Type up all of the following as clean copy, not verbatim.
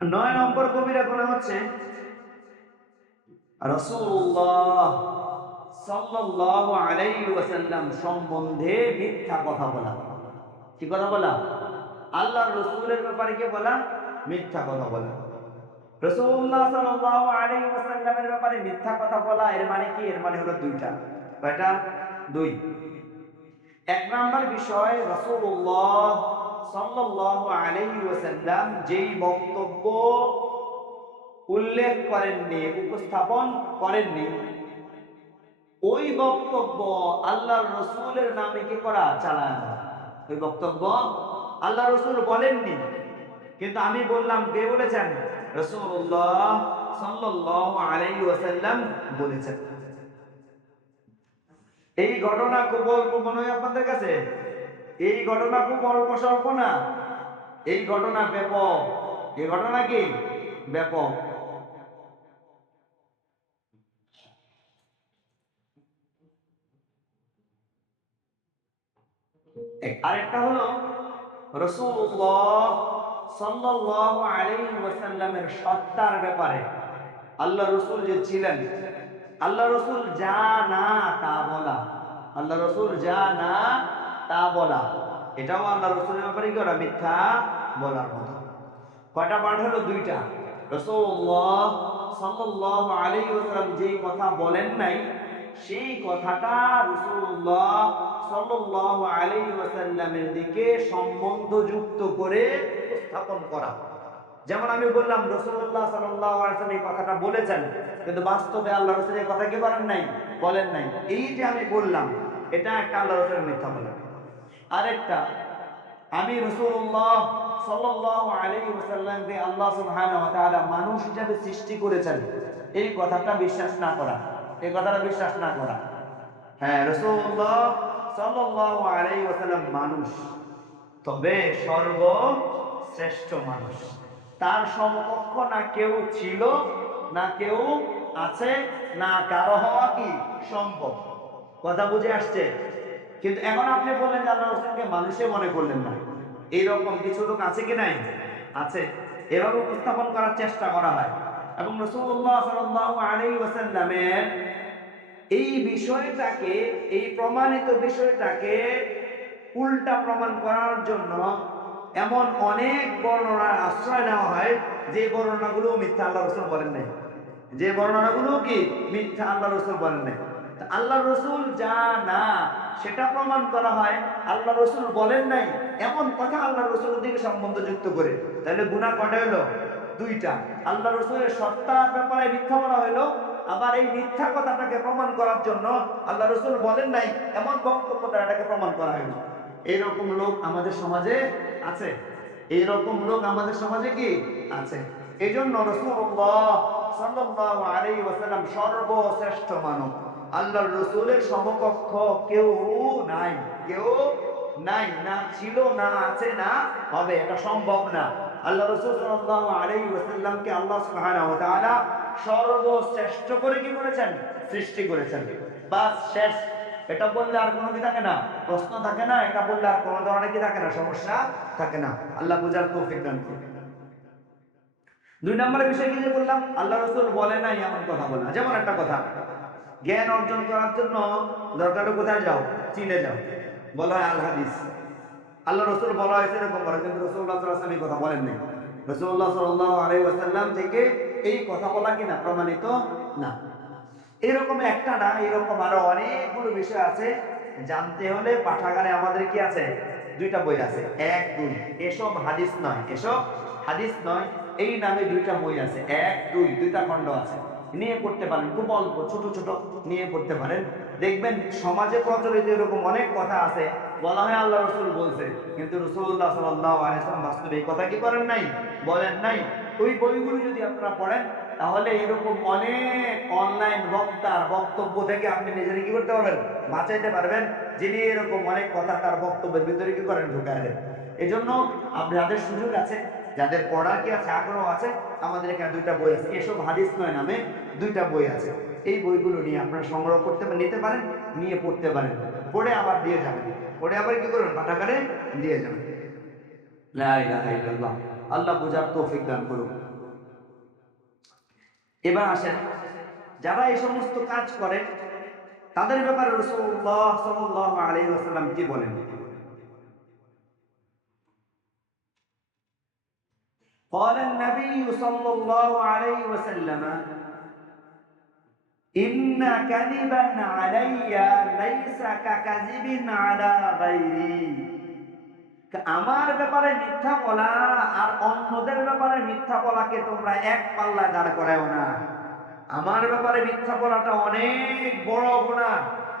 নয় নম্বর কবিরা গুনাহ হচ্ছে রাসূলুল্লাহ সাল্লাল্লাহু আলাইহি ওয়াসাল্লাম সম্বন্ধে মিথ্যা কথা বলা। কি কথা বলা? আল্লাহর রাসূলের ব্যাপারে কি বলা? মিথ্যা কথা বলা। রাসূলুল্লাহ সাল্লাল্লাহু আলাইহি ওয়াসাল্লামের ব্যাপারে মিথ্যা কথা বলা এর মানে কি? এর মানে হলো দুইটা। কয়টা? দুই। এক নাম্বার বিষয়, রাসূলুল্লাহ সাল্লাল্লাহু আলাইহি ওয়াসাল্লাম যেই বক্তব্য উল্লেখ করেননি, উপস্থাপন করেননি, ওই বক্তব্য আল্লাহর রাসূলের নামে কি করা? চালায় না। ওই বক্তব্য আল্লাহ রাসূল বলেননি, কিন্তু আমি বললাম, কে বলেছেন? রাসূলুল্লাহ সাল্লাল্লাহু আলাইহি ওয়াসাল্লাম বলেছেন। এই ঘটনা খুব অল্প মনে হয় আপনাদের কাছে? এই ঘটনা খুব অল্প স্বল্প না, এই ঘটনা ব্যাপক। এই ঘটনা কি? ব্যাপক। আরেকটা হলো রাসূলুল্লাহ সাল্লাল্লাহু আলাইহি ওয়াসাল্লামের সত্তার ব্যাপারে। আল্লাহ রাসূল যে ছিলেন, আল্লাহ রাসূল যা না তা বলা, আল্লাহ রাসূল যা না তা বলা, এটাও আল্লাহ রাসূলের ব্যাপারে কি ওরা মিথ্যা বলার মতো। কয়টা পার্ট হলো? দুইটা। রাসূলুল্লাহ সাল্লাল্লাহু আলাইহি ওয়াসাল্লাম যেই কথা বলেন নাই, সেই কথাটা রাসূলুল্লাহ সাল্লাল্লাহু আলাইহি ওয়াসাল্লামের দিকে সম্বন্ধযুক্ত করে উপস্থাপন করা। যেমন আমি বললাম রাসূলুল্লাহ সাল্লাল্লাহু আলাইহি ওয়াসাল্লাম এই কথাটা বলেছেন, কিন্তু বাস্তবে আল্লাহ রাসূল এই কথা কি করেন নাই? বলেন নাই। এই যে আমি বললাম, এটা একটা আল্লাহ রাসূলের মিথ্যা বলা। আরেকটা, আমি রাসূলুল্লাহ সাল্লাল্লাহু আলাইহি ওয়াসাল্লামকে আল্লাহ সুবহানাহু ওয়া তাআলা মানুষ হিসেবে সৃষ্টি করেছেন, এই কথাটা বিশ্বাস না করা। এই কথাটা বিশ্বাস না করা। হ্যাঁ, রাসূলুল্লাহ সাল্লাল্লাহু আলাইহি ওয়াসাল্লাম মানুষ, তবে সর্বশ্রেষ্ঠ মানুষ। তার সমকক্ষ না কেউ ছিল, না কেউ আছে, না কারো হওয়া কি সম্ভব। কথা বুঝে আসছে? কিন্তু এখন আপনি বললেন যে আল্লাহ রাসূলকে মানুষে মনে করলেন না, এইরকম কিছু লোক আছে কি নাই? আছে। এভাবে উপস্থাপন করার চেষ্টা করা হয়। এবং রাসূলুল্লাহ সাল্লাল্লাহু আলাইহি ওয়াসাল্লামের এই বিষয়টাকে, এই প্রমাণিত বিষয়টাকে উল্টা প্রমাণ করার জন্য এমন অনেক বর্ণনার আশ্রয় নেওয়া হয়, যে বর্ণনাগুলো মিথ্যা আল্লাহ রাসূল বলেন নাই। যে বর্ণনাগুলো কি মিথ্যা আল্লাহ রাসূল বলেন নাই। আল্লাহ রাসূল যা না সেটা প্রমাণ করা হয়, আল্লাহ রাসূল বলেন নাই এমন কথা আল্লাহ রাসূলের দিকে সম্বন্ধযুক্ত করে। তাহলে গুনাহ কয়টা হলো? দুইটা। আল্লাহ রাসূলের সত্তার ব্যাপারে মিথ্যা বলা হলো, আবার এই মিথ্যা কথাটাকে প্রমাণ করার জন্য আল্লাহ রাসূল বলেন নাই এমন বক্তব্য দ্বারা এটাকে প্রমাণ করা হলো। এইরকম লোক আমাদের সমাজে আছে। এইরকম লোক আমাদের সমাজে কি আছে? এই জন্য রাসূলুল্লাহ সাল্লাল্লাহু আলাইহি ওয়াসাল্লাম সর্বশ্রেষ্ঠ মানব। আল্লাহর রাসূলের সমকক্ষ কেউ নাই, কেউ নাই, না ছিল, না আছে, না হবে। এটা সম্ভব না। আল্লাহ রাসূল সাল্লাল্লাহু আলাইহি ওয়াসাল্লামকে আল্লাহ সুবহানাহু ওয়া তাআলা সর্বশ্রেষ্ঠ করে কি করেছেন? সৃষ্টি করেছেন। বাস, শেষ। এটা বললে আর কোনো কি থাকে না? প্রশ্ন থাকে না। এটা বললে আর কোনো ধরনের কি থাকে না? সমস্যা থাকে না। আল্লাহ বুঝার তৌফিক দান করুন। দুই নম্বরের বিষয় কি যে বললাম, আল্লাহ রাসূল বলে নাই এমন কথা বলা। যেমন একটা কথা, জ্ঞান অর্জন করার জন্য দরকার কোথায় যাও? চীনে যাও, বলা হয় আল হাদিস। আল্লাহ রাসূল বলা হয়েছে এরকম বলা, কিন্তু রাসূলুল্লাহ সাল্লাল্লাহু আলাইহি ওয়াসাল্লাম এই কথা বলেন নাই। রাসূলুল্লাহ সাল্লাল্লাহু আলাইহি ওয়াসাল্লাম থেকে এই কথা বলা কিনা প্রমাণিত না। এরকম একটা না, এরকম আরো অনেকগুলো বিষয় আছে। জানতে হলে পাঠাগারে আমাদের কি আছে? দুইটা বই আছে। এক, দুই। এসব হাদিস নয়, এসব হাদিস নয়, এই নামে দুইটা বই আছে। এক, দুই, দুইটা খণ্ড আছে। নিয়ে পড়তে পারেন, খুব অল্প ছোট ছোট নিয়ে পড়তে পারেন। দেখবেন সমাজে প্রচলিত এরকম অনেক কথা আছে, বলা হয় আল্লাহ রাসূল বলছে, কিন্তু রাসূলুল্লাহ সাল্লাল্লাহু আলাইহি ওয়াসাল্লাম বাস্তবে এই কথা কি করেন নাই? বলেন নাই। ওই বইগুলো যদি আপনারা পড়েন, তাহলে এরকম অনেক অনলাইন বক্তার বক্তব্য থেকে আপনি নিজেকে কি করতে পারবেন? বাঁচাইতে পারবেন, যিনি এরকম অনেক কথা তার বক্তব্যের ভিতরে কি করেন? ঢুকায় দেন। এই জন্য যাদের সুযোগ আছে, যাদের পড়ার কি আছে, আগ্রহ আছে, আমাদের এখানে দুইটা বই আছে। এসব হাদিস নয় নামে দুইটা বই আছে। এই বইগুলো নিয়ে আপনারা সংগ্রহ করতে নিতে পারেন, নিয়ে পড়তে পারেন। পড়ে আবার দিয়ে যাবেন, পড়ে আবার কি করবেন? পাঠাগারে দিয়ে যাবেন। লা ইলাহা ইল্লাল্লাহ। আল্লাহ বুঝার তৌফিক দান করুন। এবার আসেন, যারা এই সমস্ত কাজ করে তাদের ব্যাপারে রাসূলুল্লাহ সাল্লাল্লাহু আলাইহি ওয়াসাল্লাম কি বলেন? قال النبي صلى الله عليه وسلم إن كذبا علي ليس ككذب على غيري। আমার ব্যাপারে মিথ্যা বলা আর অন্যদের ব্যাপারে মিথ্যা বলাকে তোমরা এক পাল্লায় দাঁড় করাও না। আমার ব্যাপারে মিথ্যা বলাটা অনেক বড় গুনাহ,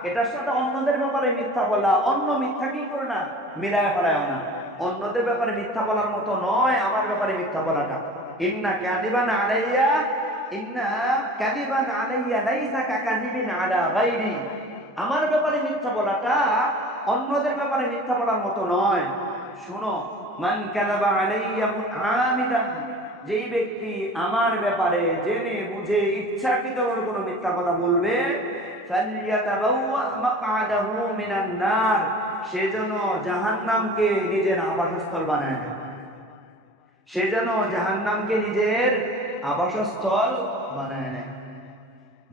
এটার সাথে অন্যদের ব্যাপারে মিথ্যা বলা, অন্য মিথ্যা কি করে না মিলায় ফেলায়ও না। অন্যদের ব্যাপারে মিথ্যা বলার মতো নয় আমার ব্যাপারে মিথ্যা বলাটা। ইন্না কাযিবান আলাইয়া, ইন্না কাযিবান আলাইয়া লাইসা কাযিবিন আলা গায়রি। আমার ব্যাপারে মিথ্যা বলাটা অন্যদের ব্যাপারে মিথ্যা বলার মতো নয়। শুনো, মান কাযাবা আলাইয়া মুতাআমিদান, যেই ব্যক্তি আমার ব্যাপারে জেনে বুঝে ইচ্ছাকৃত কোনো মিথ্যা কথা বলবে, ফালইয়াতাবাওয়া মাকআদাহু মিনান নার, সে যেন জাহান্নামকে নিজের আবাসস্থল বানায় নেয়। সে যেন জাহান্নামকে নিজের আবাসস্থল বানায় নেয়।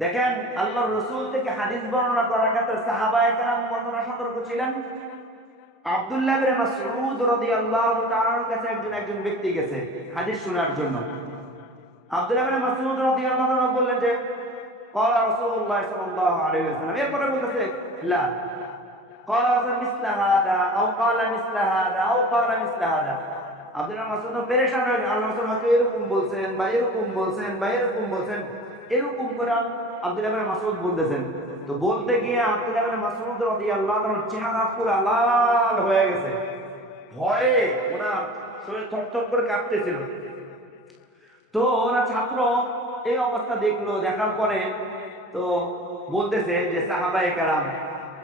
দেখেন, আল্লাহর রাসূল থেকে হাদিস বর্ণনা করার ক্ষেত্রে সাহাবায়ে কেরাম কতটা সতর্ক ছিলেন। আব্দুল্লাহ ইবনে মাসউদ রাদিয়াল্লাহু তাআলার কাছে একজন ব্যক্তি গেছে হাদিস শোনার জন্য। আব্দুল্লাহ ইবনে মাসউদ রাদিয়াল্লাহু তাআলা বললেন যে ক্বালা রাসূলুল্লাহ সাল্লাল্লাহু আলাইহি ওয়াসাল্লাম, এরপরে বলতেছে লা ক্বালা মিসলা হাদা আও ক্বালা মিসলা হাদা আও ক্বালা মিসলা হাদা। আব্দুল্লাহ মাসউদ পেরেশান হয়ে গেলেন, আল্লাহ রাসূল হয়তো এরকম বলছেন বা এরকম বলছেন বা এরকম বলছেন, এরকম করে আব্দুল্লাহ ইবনে মাসউদ বলতেছেন। তো বলতে গিয়ে আব্দুল্লাহ ইবনে মাসউদ রাদিয়াল্লাহু তাআলার চেহারা পুরো লাল হয়ে গেছে, ভয়ে ওনার শরীর থরথর করে কাঁপতেছিল। তো ওনার ছাত্র এই অবস্থা দেখলো, দেখার পরে তো বলতেছে যে সাহাবায়ে কেরাম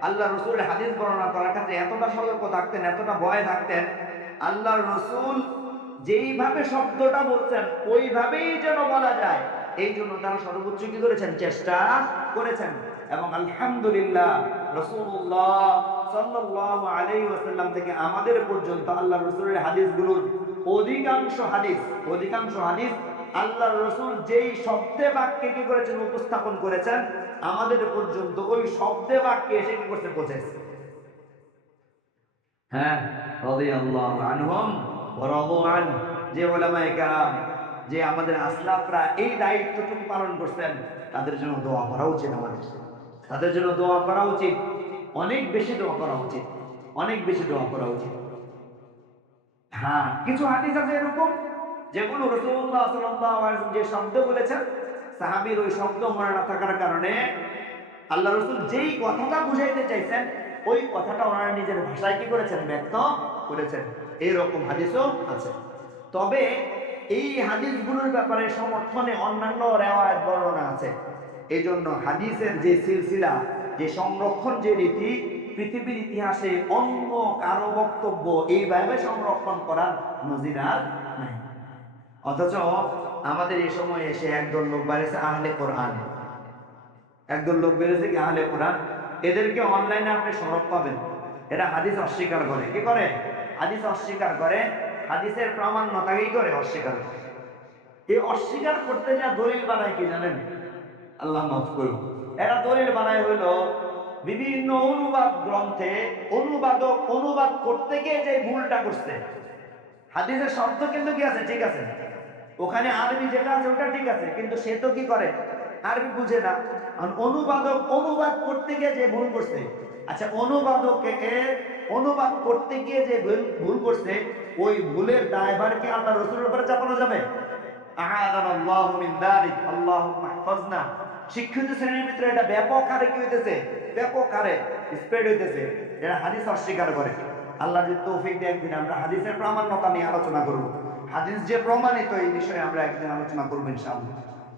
আল্লাহ রাসূলের হাদিস বর্ণনা করার ক্ষেত্রে এতটা সতর্ক থাকতেন, এতটা ভয় থাকতেন, আল্লাহর রাসূল যেইভাবে শব্দটা বলছেন ওইভাবেই যেন বলা যায়, এই জন্য তারা সর্বোচ্চ কি করেছেন, চেষ্টা করেছেন। এবং আলহামদুলিল্লাহ রাসূলুল্লাহ সাল্লাল্লাহু আলাইহি ওয়াসাল্লাম থেকে আমাদের পর্যন্ত আল্লাহর রাসূলের হাদিসগুলোর অধিকাংশ হাদিস আল্লাহর রাসূল যেই শব্দে বাক্যে কি করেছেন, উপস্থাপন করেছেন, আমাদের পর্যন্ত ওই শব্দে বাক্যে এসে কি করতে পৌঁছেছে। হ্যাঁ, রাদিয়াল্লাহু আনহুম ওয়া রাদু আন, যে উলামায়ে কেরাম, যে আমাদের আসলাফরা এই দায়িত্বটুকু পালন করছেন, তাদের জন্য দোয়া করা উচিত। আমাদের তাদের জন্য দোয়া করা উচিত, অনেক বেশি দোয়া করা উচিত, অনেক বেশি দোয়া করা উচিত। হ্যাঁ, কিছু হাদিস আছে এরকম যেগুলো রাসূলুল্লাহ সাল্লাল্লাহু আলাইহি ওয়াসাল্লাম যে শব্দ বলেছেন, সাহাবীর ওই শব্দ মনে না থাকার কারণে আল্লাহ রাসূল যেই কথাটা বুঝাইতে চাইছেন ওই কথাটা ওনারা নিজের ভাষায় কি করেছেন, ব্যক্ত করেছেন। এইরকম হাদিসও আছে। তবে এই হাদিসগুলোর ব্যাপারে সমর্থনে অন্যান্য রিওয়ায়াত বর্ণনা আছে। এই জন্য হাদিসের যে সিলসিলা, যে সংরক্ষণ, যে রীতি, পৃথিবীর ইতিহাসে অন্য কারো বক্তব্য এইভাবে সংরক্ষণ করার নজির আর নাই। অথচ আমাদের এই সময় এসে একদল লোক বেড়েছে আহলে কোরআন, একদল লোক বেড়েছে কি আহলে কোরআন। এদেরকে অনলাইনে আপনি সরব পাবেন, এরা হাদিস অস্বীকার করে। কি করে? হাদিস অস্বীকার করে, হাদিসের প্রামাণ্যতাকেই করে অস্বীকার করে। এই অস্বীকার করতে যা দলিল বানায় কি জানেন? আল্লাহ মাফ করুন, এরা দলিল বানায় হইলো বিভিন্ন অনুবাদ গ্রন্থে অনুবাদ করতে গিয়ে যে ভুলটা করছে। হাদিসের শব্দ কিন্তু কি আছে, ঠিক আছে, ওখানে আরবি যেটা আছে ওটা ঠিক আছে, কিন্তু সে তো কি করে, আরবি বুঝে না। অনুবাদক অনুবাদ করতে গিয়ে যে ভুল করছে, আচ্ছা অনুবাদককে অনুবাদ করতে গিয়ে যে ভুল করছে, ওই ভুলের দায়ভার কি আল্লাহ রাসূলের উপরে চাপানো যাবে? আ'আদানাল্লাহু মিন যালিক, আল্লাহুম্মা ইহফাজনা। শিক্ষিত শ্রেণীর ভিতরে এটা ব্যাপক হারে কি হইতেছে, ব্যাপক হারে স্প্রেড হইতেছে। এরা হাদিস অস্বীকার করে। আল্লাহ যদি তৌফিক দেয় একদিন আমরা হাদিসের প্রামাণ্যতা নিয়ে আলোচনা করব। হাদিস যে প্রমাণিত এই বিষয়ে আমরা একদিন আলোচনা করব ইনশাআল্লাহ।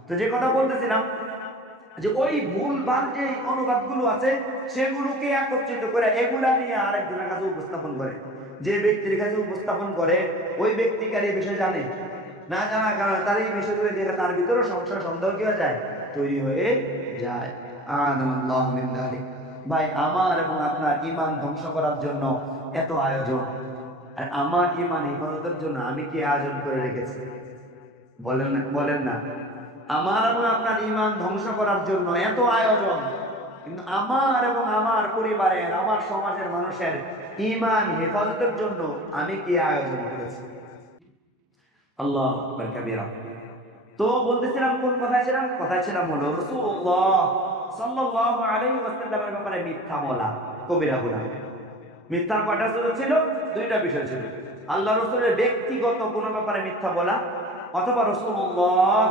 তো যে কথা বলতেছিলাম, যে ওই ভুলভাল যে অনুবাদগুলো আছে সেগুলোকে একত্রিত করে এগুলা নিয়ে আরেকজনের কাছে উপস্থাপন করে। যে ব্যক্তির কাছে উপস্থাপন করে ওই ব্যক্তিকার এই বিষয় জানে না, জানার কারণে তার এই বিষয়গুলো দেখে তার ভিতরে সংশয় সন্দেহ কি হয়ে যায়, তৈরি হয়ে যায়। আ'আদানাল্লাহু মিন যালিক। ভাই, আমার এবং আপনার ঈমান ধ্বংস করার জন্য এত আয়োজন, আর আমার ইমান হেফাজতের জন্য আমি কি আয়োজন করে রেখেছি? বলেন না, বলেন না। আমার এবং আপনার ইমান ধ্বংস করার জন্য এত আয়োজন, কিন্তু আমার এবং আমার পরিবারের, আমার সমাজের মানুষের ইমান হেফাজতের জন্য আমি কি আয়োজন করেছি? আল্লাহ আকবার কাবীরা। তো বলতেছিলাম, কোন কথায় ছিলাম? কথায় ছিলাম হলো রাসূলুল্লাহ সাল্লাল্লাহু আলাইহি ওয়াসাল্লামের ব্যাপারে মিথ্যা বলা কবিরা গুনাহ। মিথ্যার কয়টা স্তর ছিল? দুইটা বিষয় ছিল। আল্লাহ রাসূলের ব্যক্তিগত কোনো ব্যাপারে মিথ্যা বলা, অথবা রাসূলুল্লাহ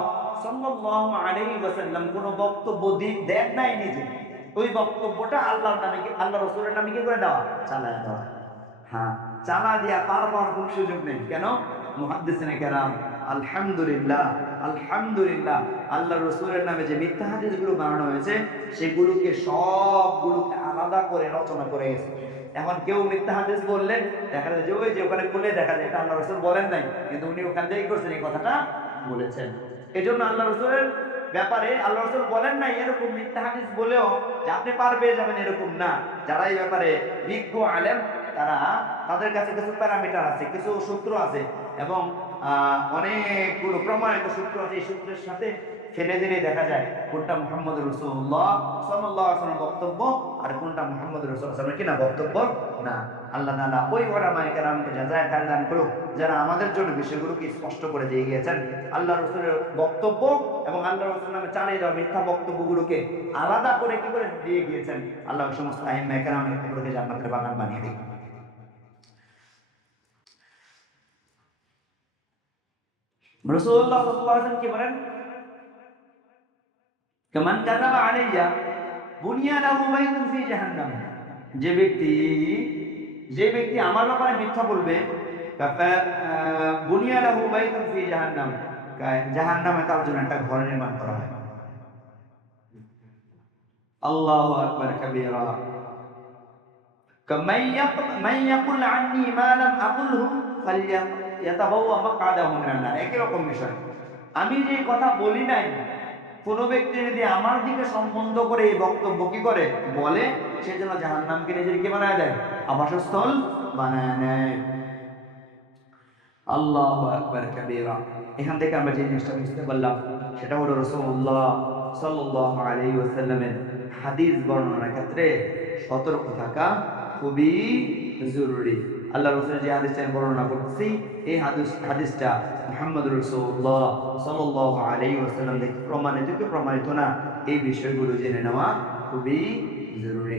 সাল্লাল্লাহু আলাইহি ওয়াসাল্লাম কোনো বক্তব্য দেন নাই নিজে, ওই বক্তব্যটা আল্লাহর নামে, আল্লাহ রাসূলের নামে কি করে দেওয়া? চালায় দেওয়া। হ্যাঁ, চালা দিয়া পার পাওয়ার কোনো সুযোগ নেই। কেন? মুহাদ্দিসিনে কেরাম আলহামদুলিল্লাহ, আলহামদুলিল্লাহ, আল্লাহ রাসূলের নামে যে মিথ্যা হাদিসগুলো বানানো হয়েছে সেগুলোকে সবগুলোকে আলাদা করে রচনা করে গেছে। এখন কেউ মিথ্যা হাদিস বললে দেখা যায় যে ওই যে ওখানে খুলে দেখা যায় এটা আল্লাহ রাসূল বলেন নাই, কিন্তু উনি ওখান থেকেই করছেন, এই কথাটা বলেছেন। এজন্য আল্লাহ রাসূলের ব্যাপারে আল্লাহ রাসূল বলেন নাই এরকম মিথ্যা হাদিস বলেও যে আপনি পার পেয়ে যাবেন এরকম না। যারা এই ব্যাপারে বিজ্ঞ আলেম, তারা তাদের কাছে কিছু প্যারামিটার আছে, কিছু সূত্র আছে, এবং অনেকগুলো প্রমাণিত সূত্র আছে। এই সূত্রের সাথে ফেলে দিলে দেখা যায় কোনটা মুহাম্মদ রাসূলুল্লাহ সাল্লাল্লাহু আলাইহি ওয়াসাল্লামের বক্তব্য আর কোনটা মুহাম্মদ রাসূলুল্লাহ সাল্লাল্লাহু আলাইহি ওয়াসাল্লামের কিনা বক্তব্য না। আল্লাহ তাআলা ওই উলামায়ে কেরামকে জাযায়ে খায়র দান করুক, যারা আমাদের জন্য বিষয়গুলোকে স্পষ্ট করে দিয়ে গিয়েছেন। আল্লাহ রাসূলের বক্তব্য এবং আল্লাহ রাসূলের নামে চালিয়ে দেওয়া মিথ্যা বক্তব্যগুলোকে আলাদা করে কি করে দিয়ে গিয়েছেন। আল্লাহ সমস্ত আইম্মায়ে কেরামের কবরকে জান্নাতের বাগান বানিয়ে দিন। রাসূলুল্লাহ সাল্লাল্লাহু আলাইহি ওয়াসাল্লাম কি বলেন? কামান কাযাবা আলাইয়া বুনিয়া লাহু বাইতুন ফি জাহান্নাম। যে ব্যক্তি আমার ব্যাপারে মিথ্যা বলবে, বুনিয়া লাহু বাইতুন ফি জাহান্নাম, জাহান্নামে তার জন্য একটা ঘর নির্মাণ করা হয়। আল্লাহু আকবার কাবীরা। মান ইয়াকুল আন্নী মা লাম আকুলহু ফালইয়াতাবাওয়া মাকআদাহু মিনান নার। একই রকম বিষয়। আমি যে কথা বলি নাই, কোন ব্যক্তি যদি আমার দিকে সম্বন্ধ করে এই বক্তব্য কি করে বলে, সে যেন জাহান্নামকে নিজের কি বানায় দেয়? আবাসস্থল বানায় নেয়। আল্লাহু আকবার কাবীরা। এখান থেকে আমরা যে জিনিসটা বুঝতে পারলাম সেটা হলো রাসূলুল্লাহ সাল্লাল্লাহু আলাইহি ওয়াসাল্লামের হাদিস বর্ণনার ক্ষেত্রে সতর্ক থাকা খুবই জরুরি। আল্লাহ রাসূল যে হাদিসটা বর্ণনা করতেছি, এই হাদিসটা মুহাম্মদুর রাসূলুল্লাহ সাল্লাল্লাহু আলাইহি ওয়াসাল্লাম থেকে প্রমাণিত কি প্রমাণিত না, এই বিষয়গুলো জেনে নেওয়া খুবই জরুরি।